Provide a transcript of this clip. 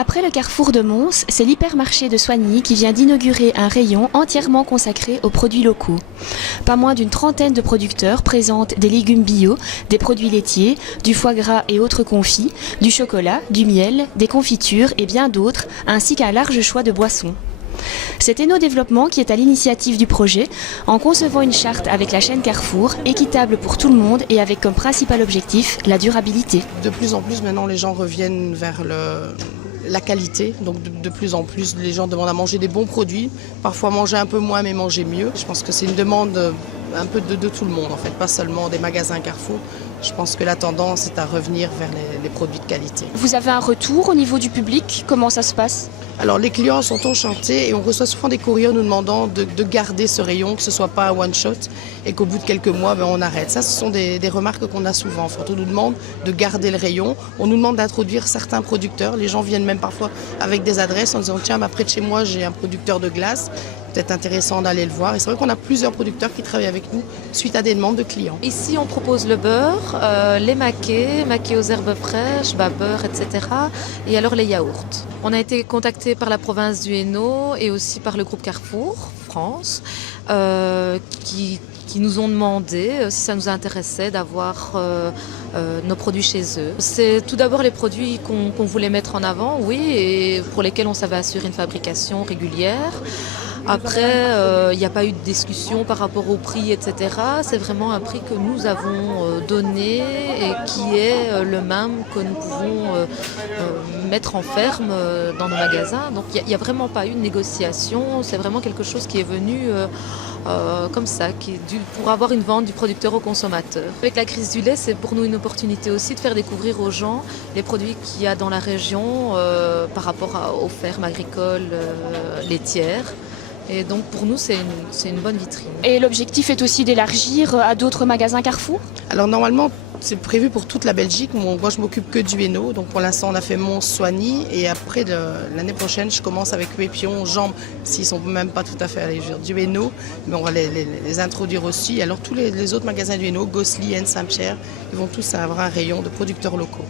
Après le carrefour de Mons, c'est l'hypermarché de Soignies qui vient d'inaugurer un rayon entièrement consacré aux produits locaux. Pas moins d'une trentaine de producteurs présentent des légumes bio, des produits laitiers, du foie gras et autres confits, du chocolat, du miel, des confitures et bien d'autres, ainsi qu'un large choix de boissons. C'est Enno-Développement qui est à l'initiative du projet en concevant une charte avec la chaîne Carrefour, équitable pour tout le monde et avec comme principal objectif la durabilité. De plus en plus maintenant les gens reviennent vers la qualité, donc de plus en plus les gens demandent à manger des bons produits, parfois manger un peu moins mais manger mieux. Je pense que c'est une demande un peu de tout le monde en fait, pas seulement des magasins Carrefour. Je pense que la tendance est à revenir vers les produits de qualité. Vous avez un retour au niveau du public? Comment ça se passe? Alors les clients sont enchantés et on reçoit souvent des courriers nous demandant de garder ce rayon, que ce ne soit pas un one-shot et qu'au bout de quelques mois on arrête. Ça, ce sont des remarques qu'on a souvent. On nous demande de garder le rayon, on nous demande d'introduire certains producteurs. Les gens viennent même parfois avec des adresses en disant tiens, près de chez moi j'ai un producteur de glace, peut-être intéressant d'aller le voir. Et c'est vrai qu'on a plusieurs producteurs qui travaillent avec nous suite à des demandes de clients. Ici on propose le beurre, les maquets aux herbes fraîches, beurre, etc. Et alors les yaourts. On a été contacté par la province du Hainaut et aussi par le groupe Carrefour France qui nous ont demandé si ça nous intéressait d'avoir nos produits chez eux. C'est tout d'abord les produits qu'on voulait mettre en avant, oui, et pour lesquels on savait assurer une fabrication régulière. Après, il n'y a pas eu de discussion par rapport au prix, etc. C'est vraiment un prix que nous avons donné et qui est le même que nous pouvons mettre en ferme dans nos magasins. Donc il n'y a vraiment pas eu de négociation, c'est vraiment quelque chose qui est venu comme ça, pour avoir une vente du producteur au consommateur. Avec la crise du lait, c'est pour nous une opportunité aussi de faire découvrir aux gens les produits qu'il y a dans la région par rapport aux fermes agricoles laitières. Et donc pour nous, c'est une bonne vitrine. Et l'objectif est aussi d'élargir à d'autres magasins Carrefour? Alors normalement, c'est prévu pour toute la Belgique. Moi, je m'occupe que du Hainaut. Donc pour l'instant, on a fait Mons, Soignies. Et après, l'année prochaine, je commence avec Épion, Jambes, s'ils ne sont même pas tout à fait allés du Hainaut. Mais on va les introduire aussi. Alors tous les autres magasins du Hainaut, Gosselies, Saint-Pierre, ils vont tous avoir un rayon de producteurs locaux.